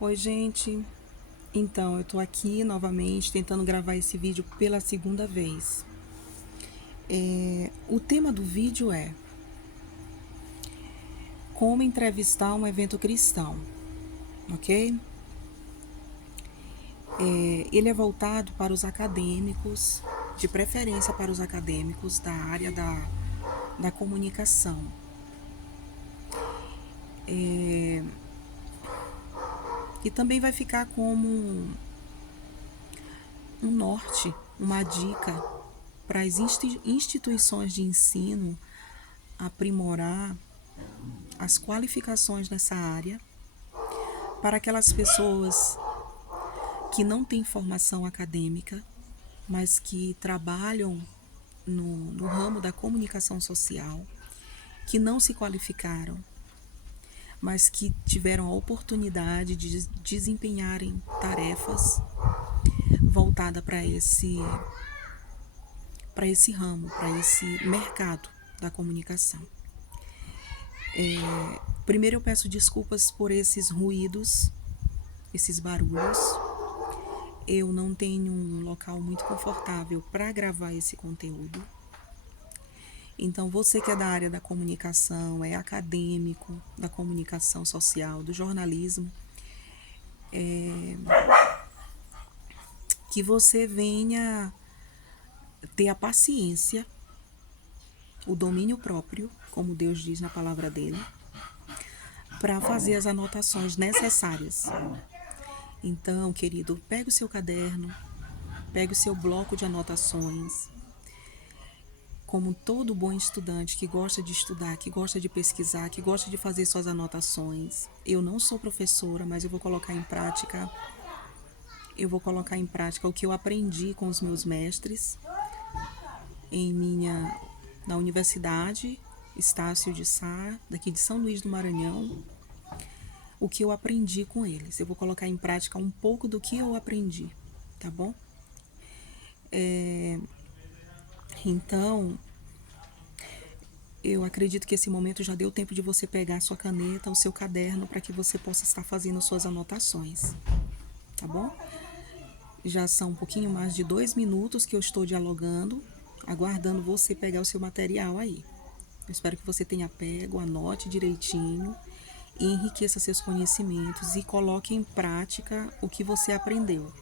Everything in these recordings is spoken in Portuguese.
Oi, gente. Então, eu tô aqui novamente tentando gravar esse vídeo pela segunda vez. O tema do vídeo é como entrevistar um evento cristão, ok? Ele é voltado para os acadêmicos, de preferência para os acadêmicos da área da comunicação. E também vai ficar como um norte, uma dica para as instituições de ensino aprimorar as qualificações nessa área para aquelas pessoas que não têm formação acadêmica, mas que trabalham no ramo da comunicação social, que não se qualificaram, mas que tiveram a oportunidade de desempenharem tarefas voltadas para esse ramo, para esse mercado da comunicação. Primeiro eu peço desculpas por esses ruídos, esses barulhos. Eu não tenho um local muito confortável para gravar esse conteúdo. Então, você que é da área da comunicação, é acadêmico, da comunicação social, do jornalismo, que você venha ter a paciência, o domínio próprio, como Deus diz na palavra dele, para fazer as anotações necessárias. Então, querido, pega o seu caderno, pega o seu bloco de anotações. Como todo bom estudante que gosta de estudar, que gosta de pesquisar, que gosta de fazer suas anotações. Eu não sou professora, mas eu vou colocar em prática o que eu aprendi com os meus mestres na Universidade Estácio de Sá, daqui de São Luís do Maranhão, o que eu aprendi com eles. Eu vou colocar em prática um pouco do que eu aprendi, tá bom? Então, eu acredito que esse momento já deu tempo de você pegar a sua caneta, o seu caderno, para que você possa estar fazendo suas anotações, tá bom? Já são um pouquinho mais de 2 minutos que eu estou dialogando, aguardando você pegar o seu material aí. Eu espero que você tenha pego, anote direitinho e enriqueça seus conhecimentos e coloque em prática o que você aprendeu.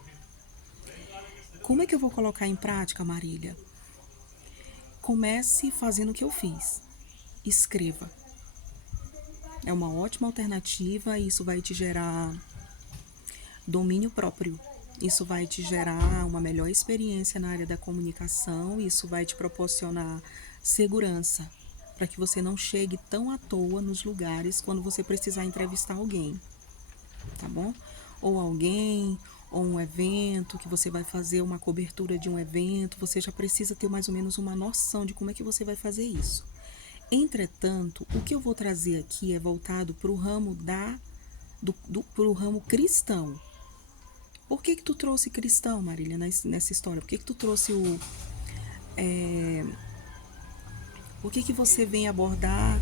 Como é que eu vou colocar em prática, Marília? Comece fazendo o que eu fiz. Escreva. É uma ótima alternativa e isso vai te gerar domínio próprio. Isso vai te gerar uma melhor experiência na área da comunicação, isso vai te proporcionar segurança para que você não chegue tão à toa nos lugares quando você precisar entrevistar alguém, tá bom? Ou alguém, ou um evento, que você vai fazer uma cobertura de um evento, você já precisa ter mais ou menos uma noção de como é que você vai fazer isso. Entretanto, o que eu vou trazer aqui é voltado para o ramo pro ramo cristão. Por que tu trouxe cristão, Marília, nessa história? Por que tu trouxe Por que você vem abordar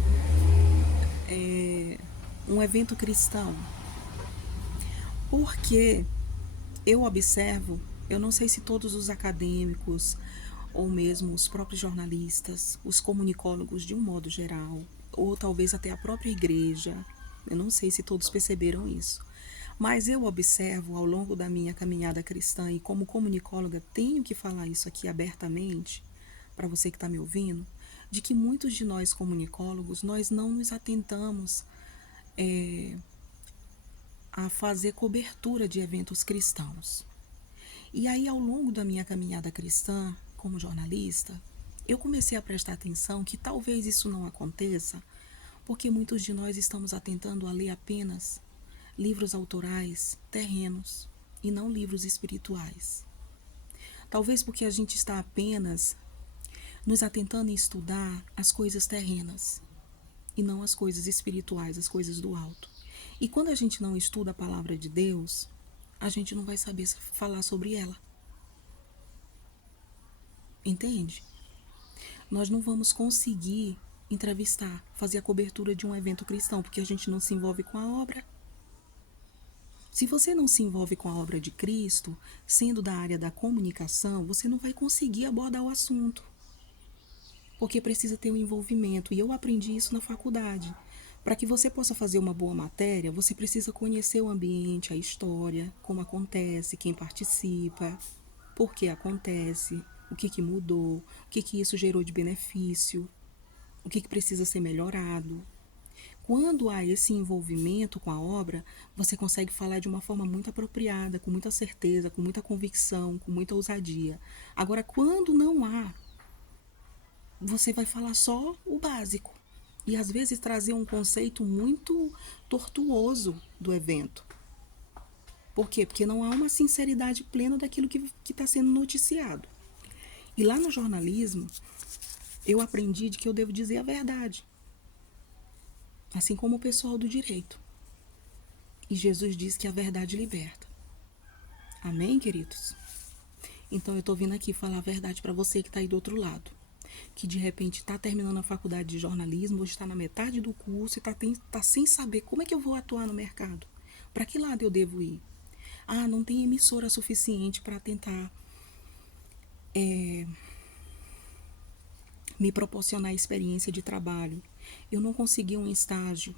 um evento cristão? Porque eu observo, eu não sei se todos os acadêmicos, ou mesmo os próprios jornalistas, os comunicólogos de um modo geral, ou talvez até a própria igreja, eu não sei se todos perceberam isso. Mas eu observo ao longo da minha caminhada cristã e como comunicóloga tenho que falar isso aqui abertamente, para você que está me ouvindo, de que muitos de nós comunicólogos, nós não nos atentamos a fazer cobertura de eventos cristãos. E aí, ao longo da minha caminhada cristã, como jornalista, eu comecei a prestar atenção que talvez isso não aconteça porque muitos de nós estamos atentando a ler apenas livros autorais terrenos e não livros espirituais. Talvez porque a gente está apenas nos atentando em estudar as coisas terrenas e não as coisas espirituais, as coisas do alto. E quando a gente não estuda a palavra de Deus, a gente não vai saber falar sobre ela. Entende? Nós não vamos conseguir entrevistar, fazer a cobertura de um evento cristão, porque a gente não se envolve com a obra. Se você não se envolve com a obra de Cristo, sendo da área da comunicação, você não vai conseguir abordar o assunto, porque precisa ter um envolvimento. E eu aprendi isso na faculdade. Para que você possa fazer uma boa matéria, você precisa conhecer o ambiente, a história, como acontece, quem participa, por que acontece, o que mudou, o que isso gerou de benefício, o que precisa ser melhorado. Quando há esse envolvimento com a obra, você consegue falar de uma forma muito apropriada, com muita certeza, com muita convicção, com muita ousadia. Agora, quando não há, você vai falar só o básico. E às vezes trazer um conceito muito tortuoso do evento. Por quê? Porque não há uma sinceridade plena daquilo que está sendo noticiado. E lá no jornalismo, eu aprendi de que eu devo dizer a verdade. Assim como o pessoal do direito. E Jesus diz que a verdade liberta. Amém, queridos? Então eu estou vindo aqui falar a verdade para você que está aí do outro lado. Que de repente está terminando a faculdade de jornalismo, ou está na metade do curso e está sem saber como é que eu vou atuar no mercado. Para que lado eu devo ir? Ah, não tem emissora suficiente para tentar me proporcionar experiência de trabalho. Eu não consegui um estágio.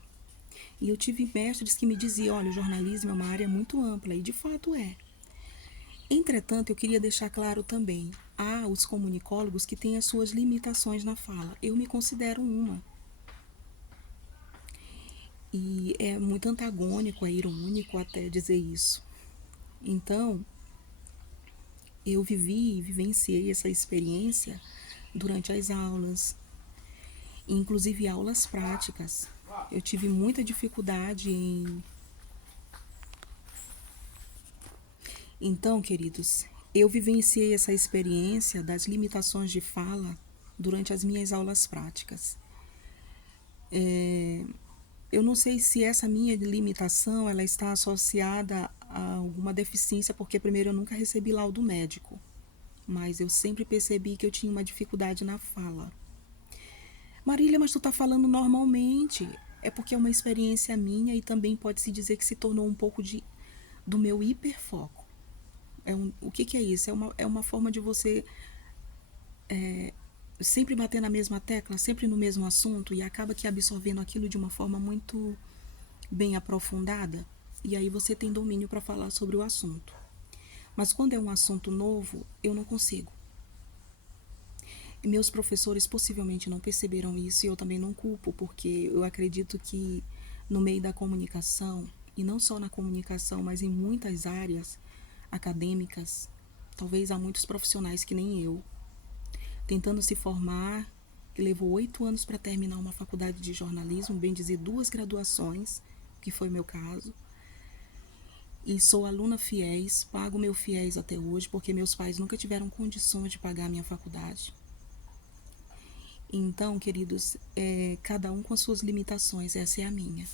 E eu tive mestres que me diziam, olha, o jornalismo é uma área muito ampla, e de fato é. Entretanto, eu queria deixar claro também, há os comunicólogos que têm as suas limitações na fala. Eu me considero uma. E é muito antagônico, é irônico até dizer isso. Então, eu vivenciei essa experiência durante as aulas, inclusive aulas práticas. Eu tive muita dificuldade em... Então, queridos, eu vivenciei essa experiência das limitações de fala durante as minhas aulas práticas. Eu não sei se essa minha limitação ela está associada a alguma deficiência, porque primeiro eu nunca recebi laudo médico, mas eu sempre percebi que eu tinha uma dificuldade na fala. Marília, mas tu tá falando normalmente. É porque é uma experiência minha e também pode-se dizer que se tornou um pouco do meu hiperfoco. O que é isso? É uma forma de você sempre bater na mesma tecla, sempre no mesmo assunto, e acaba que absorvendo aquilo de uma forma muito bem aprofundada, e aí você tem domínio para falar sobre o assunto. Mas quando é um assunto novo, eu não consigo. Meus professores possivelmente não perceberam isso e eu também não culpo, porque eu acredito que no meio da comunicação, e não só na comunicação, mas em muitas áreas acadêmicas, talvez há muitos profissionais que nem eu, tentando se formar, e levou 8 anos para terminar uma faculdade de jornalismo, bem dizer 2 graduações, que foi o meu caso. E sou aluna fiéis, pago meu fiéis até hoje, porque meus pais nunca tiveram condições de pagar a minha faculdade. Então, queridos, cada um com as suas limitações, essa é a minha.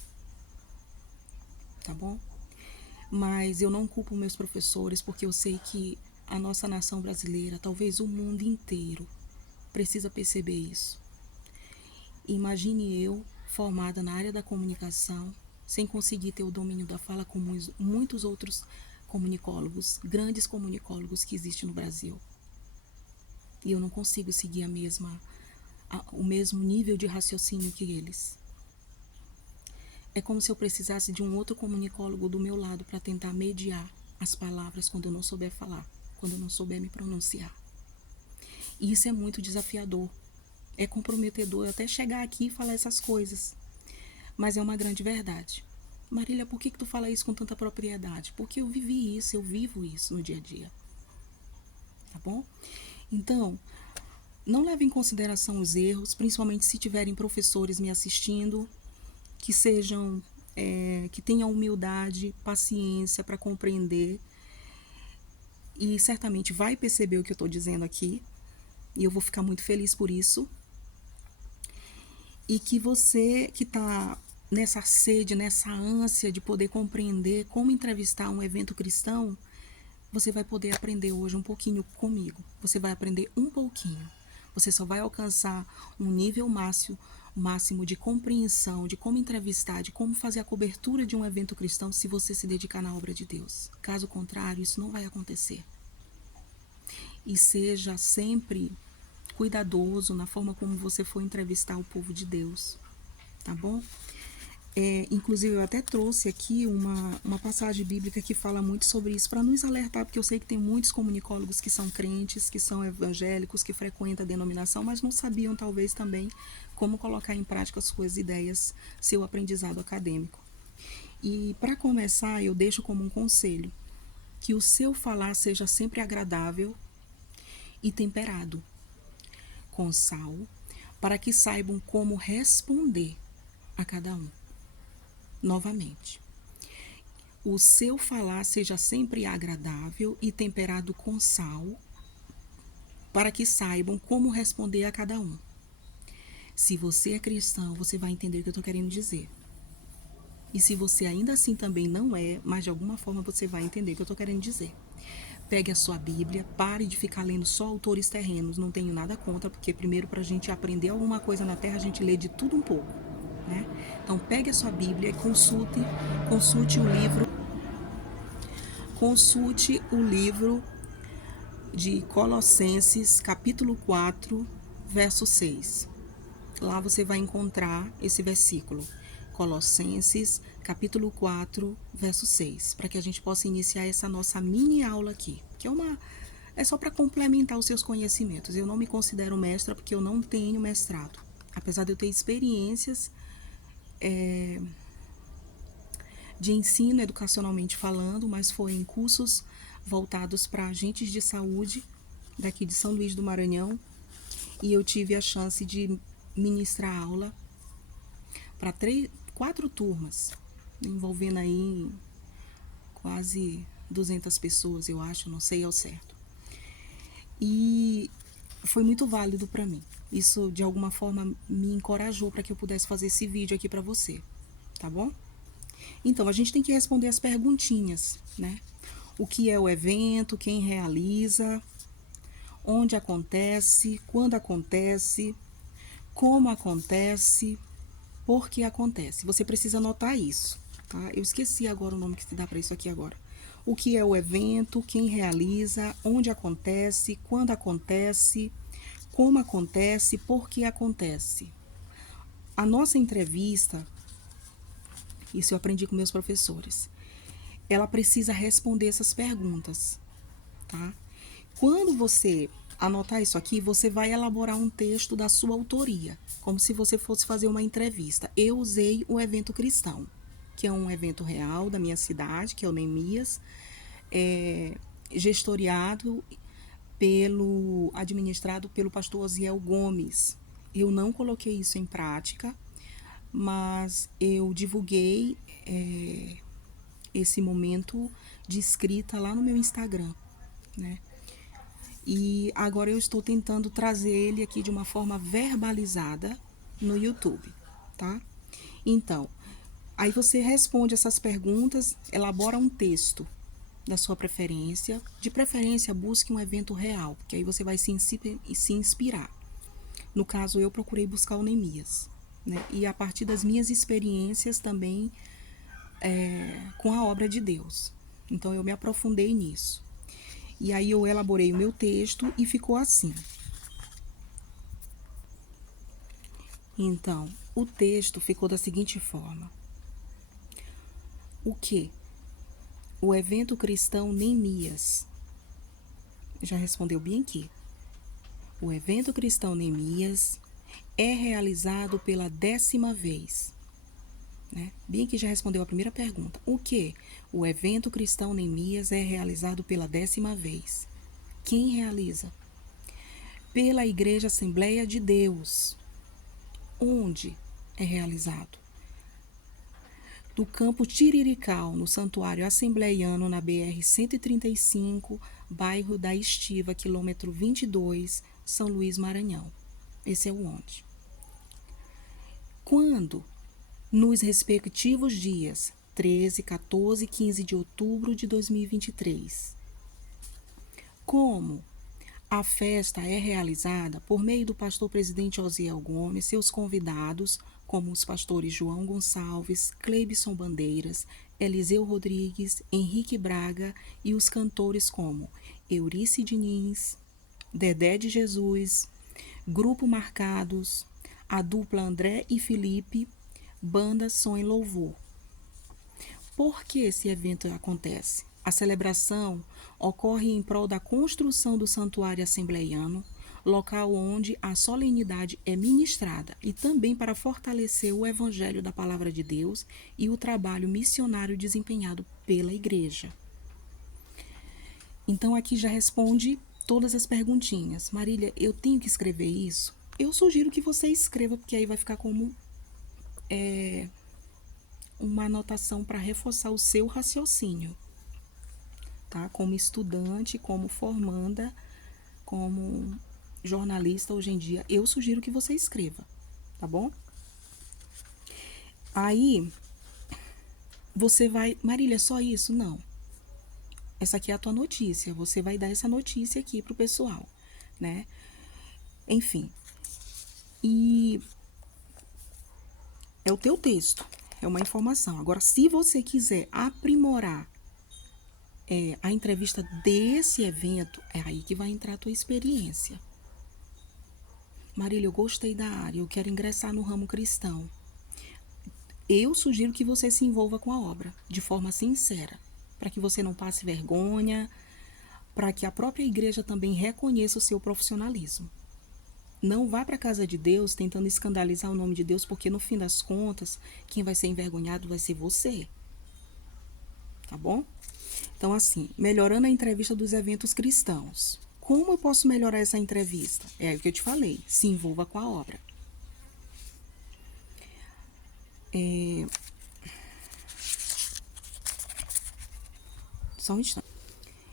Tá bom? Mas eu não culpo meus professores, porque eu sei que a nossa nação brasileira, talvez o mundo inteiro, precisa perceber isso. Imagine eu, formada na área da comunicação, sem conseguir ter o domínio da fala como muitos outros comunicólogos, grandes comunicólogos que existem no Brasil. E eu não consigo seguir o mesmo nível de raciocínio que eles. É como se eu precisasse de um outro comunicólogo do meu lado para tentar mediar as palavras quando eu não souber falar, quando eu não souber me pronunciar. E isso é muito desafiador. É comprometedor até chegar aqui e falar essas coisas. Mas é uma grande verdade. Marília, por que tu fala isso com tanta propriedade? Porque eu vivi isso, eu vivo isso no dia a dia. Tá bom? Então, não leve em consideração os erros, principalmente se tiverem professores me assistindo, que sejam, que tenham humildade, paciência para compreender e certamente vai perceber o que eu estou dizendo aqui, e eu vou ficar muito feliz por isso. E que você que está nessa sede, nessa ânsia de poder compreender como entrevistar um evento cristão, você vai poder aprender hoje um pouquinho comigo. Você vai aprender um pouquinho. Você só vai alcançar um nível o máximo de compreensão de como entrevistar, de como fazer a cobertura de um evento cristão se você se dedicar na obra de Deus. Caso contrário, isso não vai acontecer. E seja sempre cuidadoso na forma como você for entrevistar o povo de Deus, tá bom? Inclusive, eu até trouxe aqui uma passagem bíblica que fala muito sobre isso, para nos alertar, porque eu sei que tem muitos comunicólogos que são crentes, que são evangélicos, que frequentam a denominação, mas não sabiam, talvez, também como colocar em prática as suas ideias, seu aprendizado acadêmico. E, para começar, eu deixo como um conselho que o seu falar seja sempre agradável e temperado, com sal, para que saibam como responder a cada um. Novamente, o seu falar seja sempre agradável e temperado com sal, para que saibam como responder a cada um. Se você é cristão, você vai entender o que eu estou querendo dizer. E se você ainda assim também não é, mas de alguma forma você vai entender o que eu estou querendo dizer. Pegue a sua Bíblia, pare de ficar lendo só autores terrenos, não tenho nada contra, porque primeiro, para a gente aprender alguma coisa na Terra, a gente lê de tudo um pouco, né? Então pegue a sua Bíblia e consulte o livro de Colossenses, capítulo 4, verso 6. Lá você vai encontrar esse versículo. Colossenses, capítulo 4, verso 6, para que a gente possa iniciar essa nossa mini aula aqui, que é só para complementar os seus conhecimentos. Eu não me considero mestra porque eu não tenho mestrado, apesar de eu ter experiências de ensino educacionalmente falando, mas foi em cursos voltados para agentes de saúde daqui de São Luís do Maranhão, e eu tive a chance de ministrar aula para 4 turmas, envolvendo aí quase 200 pessoas, eu acho, não sei ao certo. E foi muito válido para mim. Isso, de alguma forma, me encorajou para que eu pudesse fazer esse vídeo aqui para você, tá bom? Então, a gente tem que responder as perguntinhas, né? O que é o evento, quem realiza, onde acontece, quando acontece, como acontece, por que acontece. Você precisa anotar isso, tá? Eu esqueci agora o nome que se dá para isso aqui agora. O que é o evento, quem realiza, onde acontece, quando acontece, como acontece, por que acontece. A nossa entrevista, isso eu aprendi com meus professores, ela precisa responder essas perguntas, tá? Quando você anotar isso aqui, você vai elaborar um texto da sua autoria, como se você fosse fazer uma entrevista. Eu usei o evento cristão, que é um evento real da minha cidade, que é o Neemias, administrado pelo pastor Osiel Gomes. Eu não coloquei isso em prática, mas eu divulguei esse momento de escrita lá no meu Instagram, né? E agora eu estou tentando trazer ele aqui de uma forma verbalizada no YouTube, tá? Então, aí você responde essas perguntas, elabora um texto da sua preferência. De preferência, busque um evento real, porque aí você vai se inspirar. No caso, eu procurei buscar o Neemias, né? E a partir das minhas experiências também com a obra de Deus. Então, eu me aprofundei nisso. E aí eu elaborei o meu texto e ficou assim. Então, o texto ficou da seguinte forma. O que? O evento cristão Neemias. Já respondeu bem aqui. O evento cristão Neemias é realizado pela 10ª vez. Né? Bem que já respondeu a primeira pergunta. O que? O evento cristão Neemias é realizado pela 10ª vez. Quem realiza? Pela Igreja Assembleia de Deus. Onde é realizado? Do campo Tirirical, no Santuário Assembleiano, na BR-135, bairro da Estiva, quilômetro 22, São Luís, Maranhão. Esse é o onde. Quando? Nos respectivos dias 13, 14 e 15 de outubro de 2023. Como? A festa é realizada por meio do pastor presidente Osiel Gomes, seus convidados, como os pastores João Gonçalves, Cleibson Bandeiras, Eliseu Rodrigues, Henrique Braga e os cantores como Eurice Diniz, Dedé de Jesus, Grupo Marcados, a dupla André e Felipe, banda Som e Louvor. Por que esse evento acontece? A celebração ocorre em prol da construção do Santuário Assembleiano, local onde a solenidade é ministrada, e também para fortalecer o Evangelho da Palavra de Deus e o trabalho missionário desempenhado pela Igreja. Então, aqui já responde todas as perguntinhas. Marília, eu tenho que escrever isso? Eu sugiro que você escreva, porque aí vai ficar como uma anotação para reforçar o seu raciocínio, tá? Como estudante, como formanda, como jornalista hoje em dia, eu sugiro que você escreva, tá bom? Aí, você vai... Marília, é só isso? Não. Essa aqui é a tua notícia, você vai dar essa notícia aqui pro pessoal, né? Enfim. E é o teu texto, é uma informação. Agora, se você quiser aprimorar a entrevista desse evento, é aí que vai entrar a tua experiência. Marília, eu gostei da área, eu quero ingressar no ramo cristão. Eu sugiro que você se envolva com a obra, de forma sincera, para que você não passe vergonha, para que a própria igreja também reconheça o seu profissionalismo. Não vá para a casa de Deus tentando escandalizar o nome de Deus, porque no fim das contas, quem vai ser envergonhado vai ser você. Tá bom? Então, assim, melhorando a entrevista dos eventos cristãos. Como eu posso melhorar essa entrevista? É o que eu te falei, se envolva com a obra. Só um instante.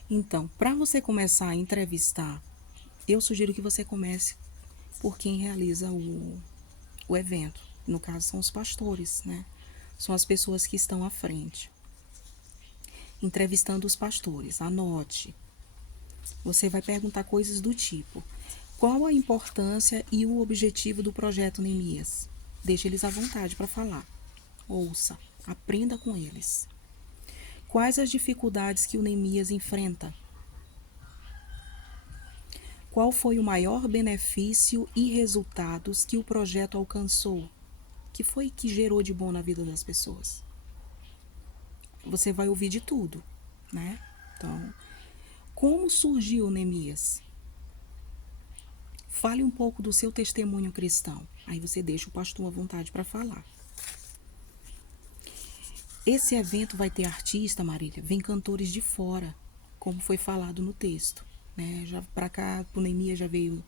Então, para você começar a entrevistar, eu sugiro que você comece por quem realiza o evento. No caso, são os pastores, né? São as pessoas que estão à frente. Entrevistando os pastores, anote. Você vai perguntar coisas do tipo: qual a importância e o objetivo do projeto Neemias? Deixe eles à vontade para falar. Ouça, aprenda com eles. Quais as dificuldades que o Neemias enfrenta? Qual foi o maior benefício e resultados que o projeto alcançou? Que foi que gerou de bom na vida das pessoas? Você vai ouvir de tudo, né? Então, como surgiu Neemias? Fale um pouco do seu testemunho cristão. Aí você deixa o pastor à vontade para falar. Esse evento vai ter artista, Marília, vem cantores de fora, como foi falado no texto, né? Já para cá, pro Neemias já veio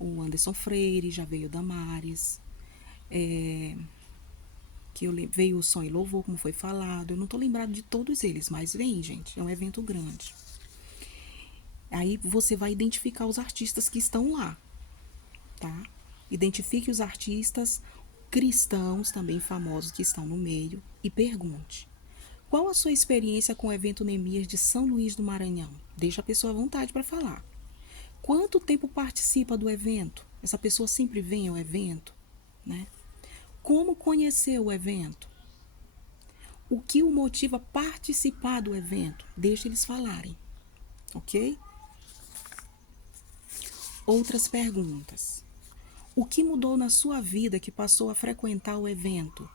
o Anderson Freire, já veio o Damares, veio o Som e Louvor, como foi falado. Eu não tô lembrado de todos eles, mas vem, gente, é um evento grande. Aí você vai identificar os artistas que estão lá, tá? Identifique os artistas cristãos também famosos que estão no meio e pergunte: qual a sua experiência com o evento Neemias de São Luís do Maranhão? Deixa a pessoa à vontade para falar. Quanto tempo participa do evento? Essa pessoa sempre vem ao evento, né? Como conheceu o evento? O que o motiva a participar do evento? Deixa eles falarem, ok? Outras perguntas. O que mudou na sua vida que passou a frequentar o evento?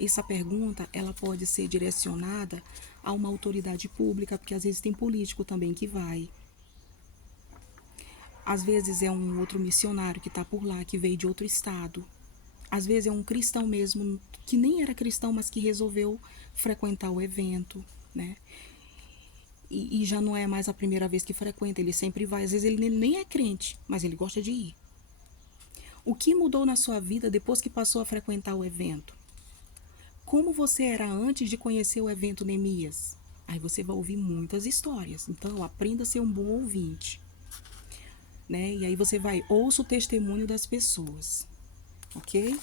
Essa pergunta, ela pode ser direcionada a uma autoridade pública, porque às vezes tem político também que vai. Às vezes é um outro missionário que está por lá, que veio de outro estado. Às vezes é um cristão mesmo, que nem era cristão, mas que resolveu frequentar o evento, né? E já não é mais a primeira vez que frequenta, ele sempre vai. Às vezes ele nem é crente, mas ele gosta de ir. O que mudou na sua vida depois que passou a frequentar o evento? Como você era antes de conhecer o evento Neemias? Aí você vai ouvir muitas histórias. Então, aprenda a ser um bom ouvinte, né? E aí você vai, ouça o testemunho das pessoas, ok?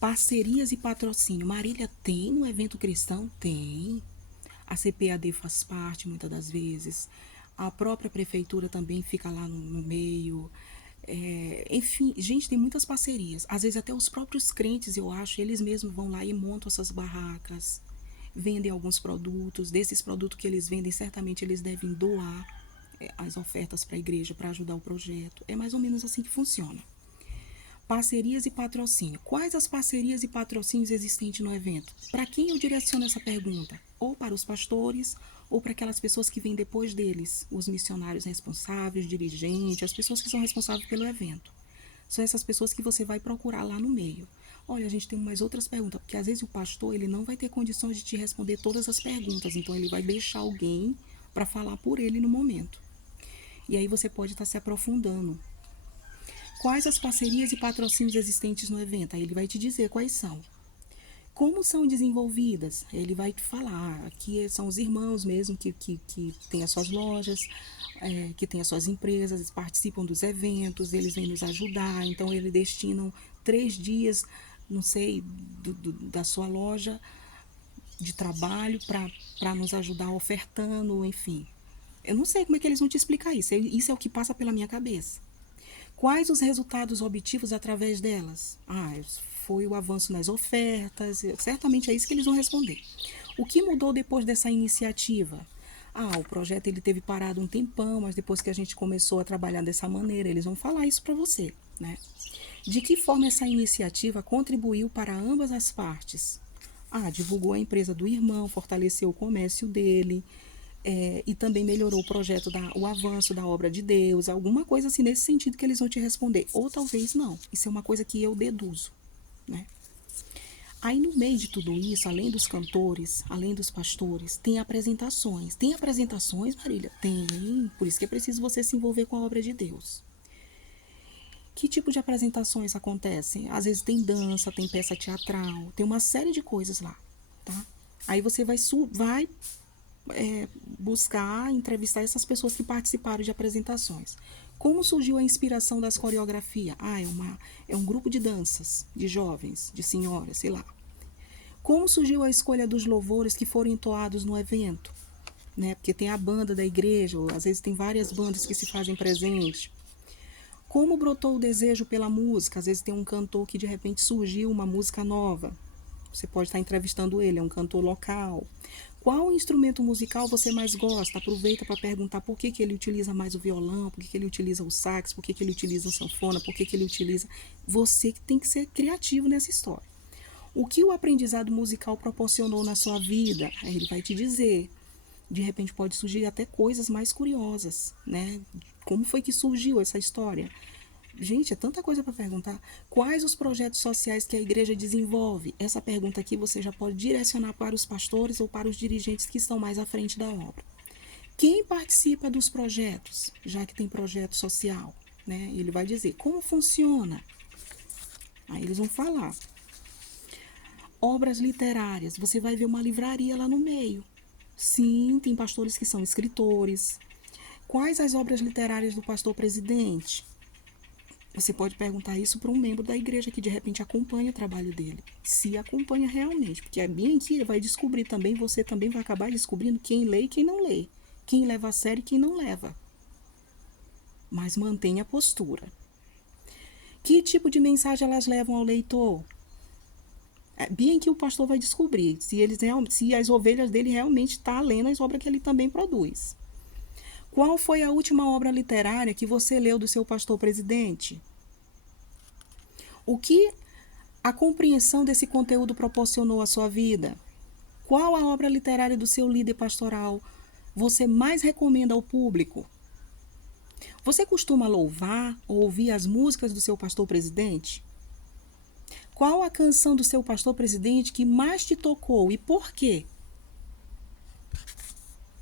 Parcerias e patrocínio. Marília, tem no evento cristão? Tem. A CPAD faz parte, muitas das vezes. A própria prefeitura também fica lá no meio. Enfim, gente, tem muitas parcerias. Às vezes até os próprios crentes, eu acho, eles mesmos vão lá e montam essas barracas, vendem alguns produtos. Desses produtos que eles vendem, certamente eles devem doar as ofertas para a igreja para ajudar o projeto. É mais ou menos assim que funciona. Parcerias e patrocínio. Quais as parcerias e patrocínios existentes no evento? Para quem eu direciono essa pergunta? Ou para os pastores, ou para aquelas pessoas que vêm depois deles, os missionários responsáveis, dirigentes, as pessoas que são responsáveis pelo evento. São essas pessoas que você vai procurar lá no meio. Olha, a gente tem mais outras perguntas, porque às vezes o pastor ele não vai ter condições de te responder todas as perguntas, então ele vai deixar alguém para falar por ele no momento. E aí você pode estar se aprofundando. Quais as parcerias e patrocínios existentes no evento? Aí ele vai te dizer quais são. Como são desenvolvidas? Ele vai te falar. Aqui são os irmãos mesmo que têm as suas lojas, que têm as suas empresas, eles participam dos eventos, eles vêm nos ajudar. Então, eles destinam 3 dias, não sei, da sua loja de trabalho para nos ajudar ofertando, enfim. Eu não sei como é que eles vão te explicar isso. Isso é o que passa pela minha cabeça. Quais os resultados obtidos através delas? Foi o avanço nas ofertas, certamente é isso que eles vão responder. O que mudou depois dessa iniciativa? O projeto ele teve parado um tempão, mas depois que a gente começou a trabalhar dessa maneira, eles vão falar isso para você, né? De que forma essa iniciativa contribuiu para ambas as partes? Divulgou a empresa do irmão, fortaleceu o comércio dele, e também melhorou o projeto, o avanço da obra de Deus, alguma coisa assim nesse sentido que eles vão te responder. Ou talvez não. Isso é uma coisa que eu deduzo, né? Aí no meio de tudo isso, além dos cantores, além dos pastores, tem apresentações. Tem apresentações, Marília? Tem. Por isso que é preciso você se envolver com a obra de Deus. Que tipo de apresentações acontecem? Às vezes tem dança, tem peça teatral, tem uma série de coisas lá, tá? Aí você vai buscar, entrevistar essas pessoas que participaram de apresentações. Como surgiu a inspiração das coreografias? É um grupo de danças, de jovens, de senhoras, sei lá. Como surgiu a escolha dos louvores que foram entoados no evento? Né? Porque tem a banda da igreja, ou às vezes tem várias bandas que se fazem presente. Como brotou o desejo pela música? Às vezes tem um cantor que de repente surgiu uma música nova. Você pode estar entrevistando ele, é um cantor local. Qual instrumento musical você mais gosta? Aproveita para perguntar por que ele utiliza mais o violão, por que ele utiliza o sax, por que ele utiliza a sanfona, por que ele utiliza... Você que tem que ser criativo nessa história. O que o aprendizado musical proporcionou na sua vida? Aí ele vai te dizer. De repente pode surgir até coisas mais curiosas, né? Como foi que surgiu essa história? Gente, é tanta coisa para perguntar. Quais os projetos sociais que a igreja desenvolve? Essa pergunta aqui você já pode direcionar para os pastores ou para os dirigentes que estão mais à frente da obra. Quem participa dos projetos, já que tem projeto social, né? Ele vai dizer como funciona. Aí eles vão falar. Obras literárias, você vai ver uma livraria lá no meio. Sim, tem pastores que são escritores. Quais as obras literárias do pastor presidente? Você pode perguntar isso para um membro da igreja que de repente acompanha o trabalho dele. Se acompanha realmente, porque é bem que ele vai descobrir também, você também vai acabar descobrindo quem lê e quem não lê. Quem leva a sério e quem não leva. Mas mantenha a postura. Que tipo de mensagem elas levam ao leitor? É bem que o pastor vai descobrir se as ovelhas dele realmente estão lendo as obras que ele também produz. Qual foi a última obra literária que você leu do seu pastor presidente? O que a compreensão desse conteúdo proporcionou à sua vida? Qual a obra literária do seu líder pastoral você mais recomenda ao público? Você costuma louvar ou ouvir as músicas do seu pastor presidente? Qual a canção do seu pastor presidente que mais te tocou e por quê?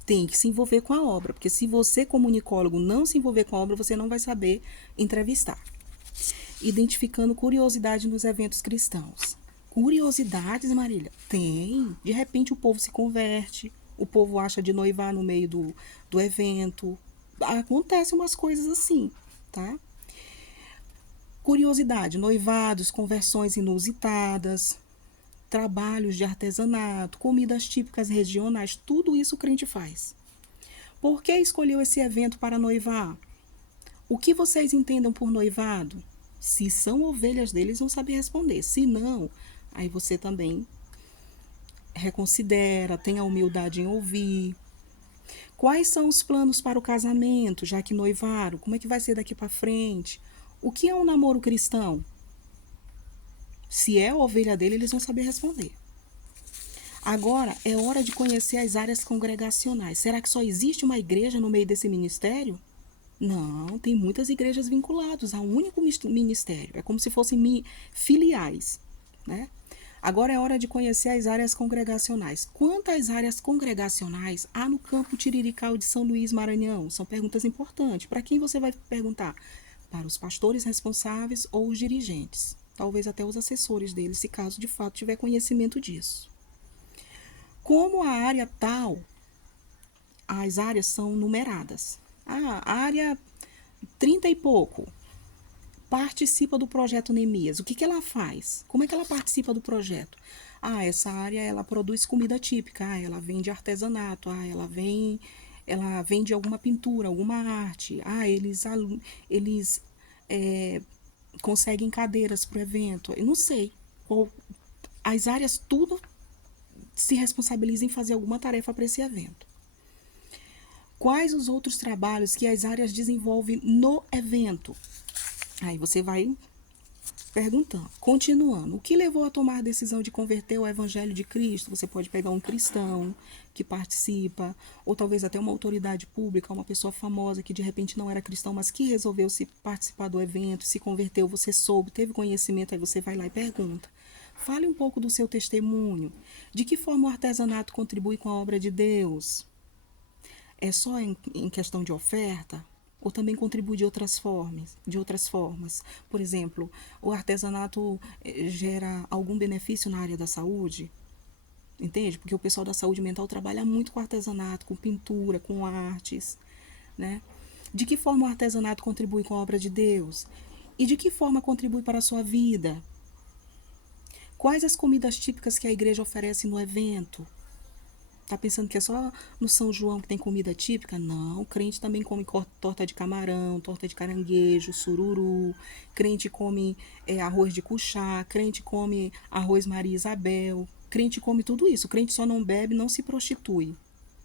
Tem que se envolver com a obra, porque se você, comunicólogo, não se envolver com a obra, você não vai saber entrevistar. Identificando curiosidade nos eventos cristãos. Curiosidades, Marília? Tem. De repente o povo se converte, o povo acha de noivar no meio do evento. Acontecem umas coisas assim, tá? Curiosidade, noivados, conversões inusitadas, trabalhos de artesanato, comidas típicas regionais, tudo isso o crente faz. Por que escolheu esse evento para noivar? O que vocês entendam por noivado? Se são ovelhas deles, vão saber responder. Se não, aí você também reconsidera, tenha humildade em ouvir. Quais são os planos para o casamento, já que noivaram? Como é que vai ser daqui para frente? O que é um namoro cristão? Se é a ovelha dele, eles vão saber responder. Agora é hora de conhecer as áreas congregacionais. Será que só existe uma igreja no meio desse ministério? Não, tem muitas igrejas vinculadas a um único ministério. É como se fossem filiais, né? Agora é hora de conhecer as áreas congregacionais. Quantas áreas congregacionais há no campo Tirirical de São Luís, Maranhão? São perguntas importantes. Para quem você vai perguntar? Para os pastores responsáveis ou os dirigentes. Talvez até os assessores deles, se caso de fato tiver conhecimento disso. Como a área tal, as áreas são numeradas. A área 30 e pouco participa do projeto Neemias. O que ela faz? Como é que ela participa do projeto? Essa área ela produz comida típica, ela vende artesanato, ela vende alguma pintura, alguma arte, eles conseguem cadeiras para o evento. Eu não sei. As áreas tudo se responsabilizam em fazer alguma tarefa para esse evento. Quais os outros trabalhos que as áreas desenvolvem no evento? Aí você vai perguntando. Continuando, o que levou a tomar a decisão de converter ao Evangelho de Cristo? Você pode pegar um cristão que participa, ou talvez até uma autoridade pública, uma pessoa famosa que de repente não era cristão, mas que resolveu se participar do evento, se converteu, você soube, teve conhecimento, aí você vai lá e pergunta. Fale um pouco do seu testemunho. De que forma o artesanato contribui com a obra de Deus? É só em questão de oferta? Ou também contribui de outras formas? Por exemplo, o artesanato gera algum benefício na área da saúde? Entende? Porque o pessoal da saúde mental trabalha muito com artesanato, com pintura, com artes, né? De que forma o artesanato contribui com a obra de Deus? E de que forma contribui para a sua vida? Quais as comidas típicas que a igreja oferece no evento? Tá pensando que é só no São João que tem comida típica? Não, crente também come torta de camarão, torta de caranguejo, sururu. Crente come arroz de cuchá, crente come arroz Maria Isabel. Crente come tudo isso. Crente só não bebe, não se prostitui,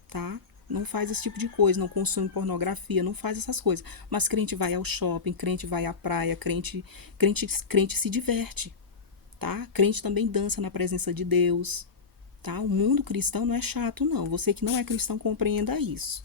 tá? Não faz esse tipo de coisa, não consome pornografia, não faz essas coisas. Mas crente vai ao shopping, crente vai à praia, crente se diverte, tá? Crente também dança na presença de Deus. Tá? O mundo cristão não é chato, não. Você que não é cristão, compreenda isso.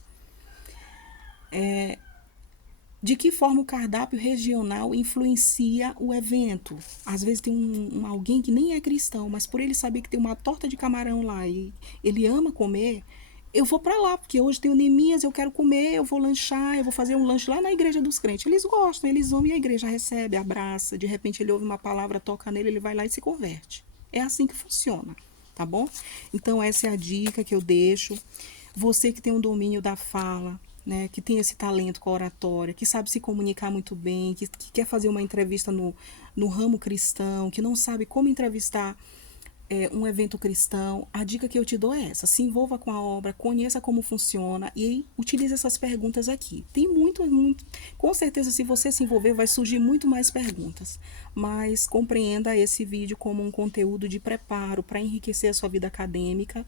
De que forma o cardápio regional influencia o evento? Às vezes tem alguém que nem é cristão, mas por ele saber que tem uma torta de camarão lá e ele ama comer, eu vou para lá, porque hoje tem o Neemias, eu quero comer, eu vou lanchar, eu vou fazer um lanche lá na igreja dos crentes. Eles gostam, eles vão e a igreja recebe, abraça, de repente ele ouve uma palavra, toca nele, ele vai lá e se converte. É assim que funciona. Tá bom? Então essa é a dica que eu deixo. Você que tem um domínio da fala, né, que tem esse talento com a oratória, que sabe se comunicar muito bem, que quer fazer uma entrevista no ramo cristão, que não sabe como entrevistar um evento cristão, a dica que eu te dou é essa: se envolva com a obra, conheça como funciona e utilize essas perguntas aqui. Tem muito, com certeza se você se envolver vai surgir muito mais perguntas, mas compreenda esse vídeo como um conteúdo de preparo para enriquecer a sua vida acadêmica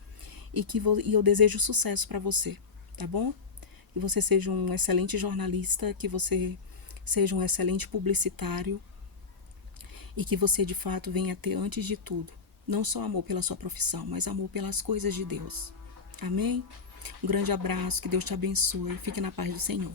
e eu desejo sucesso para você, tá bom? Que você seja um excelente jornalista, que você seja um excelente publicitário e que você de fato venha ter, antes de tudo, não só amor pela sua profissão, mas amor pelas coisas de Deus. Amém? Um grande abraço, que Deus te abençoe. Fique na paz do Senhor.